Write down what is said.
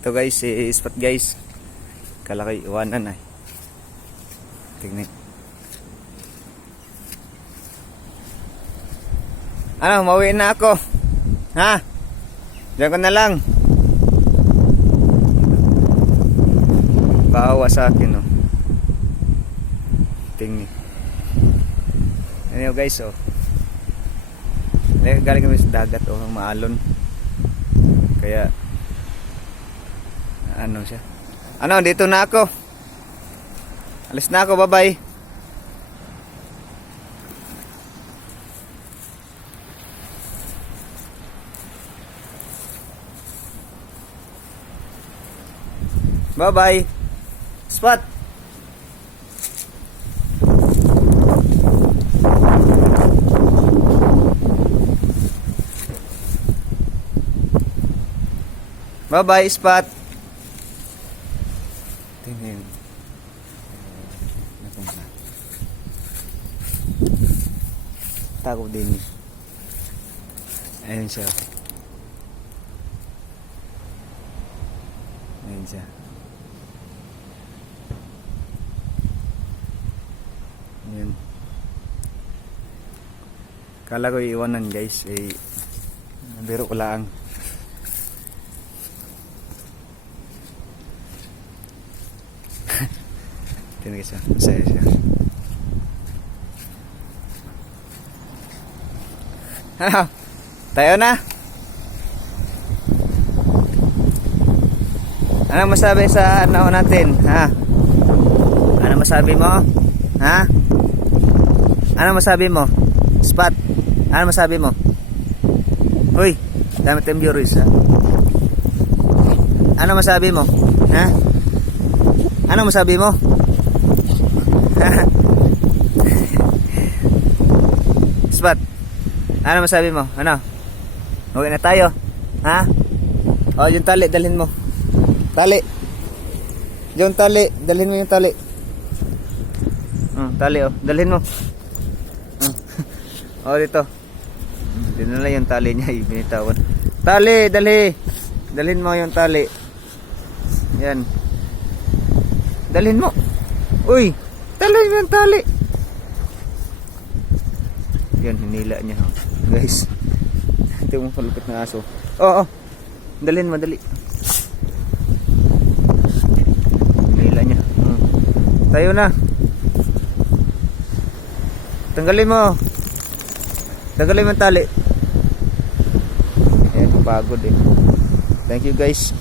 Ito guys, si spot guys. Kalaki iwanan ay. Tingnan. Ano, mauwi na ako. Ha? Diyan ko na lang. Paawa sa akin, no. Tingnan. Ano guys, oh. Galing kami sa dagat, oh, ng maalon. Kaya ano siya? Ano, dito na ako. Alis na ako, bye-bye. Bye-bye. Spot. Bye-bye, Spot. Tingnan. Takot din. Ayun siya. Ayun siya. Ayun. Kala ko iiwanan guys. Eh, biro ko lang. Tingnan siya. Masaya siya. Tayo na. Ano masabi sa ano natin? Ha? Ano masabi mo? Ha? Ano masabi mo? Spot. Ano masabi mo? Hoy, dami tayong viewers, ha? Ano masabi mo? Ha? Ano masabi mo? Spot. Ano masabi mo? Ano? Okay na tayo. Ha? O, yung tali, dalhin mo. Tali. Yung tali, dalhin mo yung tali. Tali, oh. Dalhin mo. O, dito. Dinala yung tali niya. Binitawan. Tali, dalhi. Dalhin mo yung tali. Yan. Dalhin mo. Uy, tali mo yung tali. Yan, hinila niya. Guys. Ito yung malupit na aso. Oo. Dalhin mo, dali. Hinila niya. Tayo na. Tanggalin mo. Tanggalin mo yung tali. Ayan, pagod eh. Thank you guys.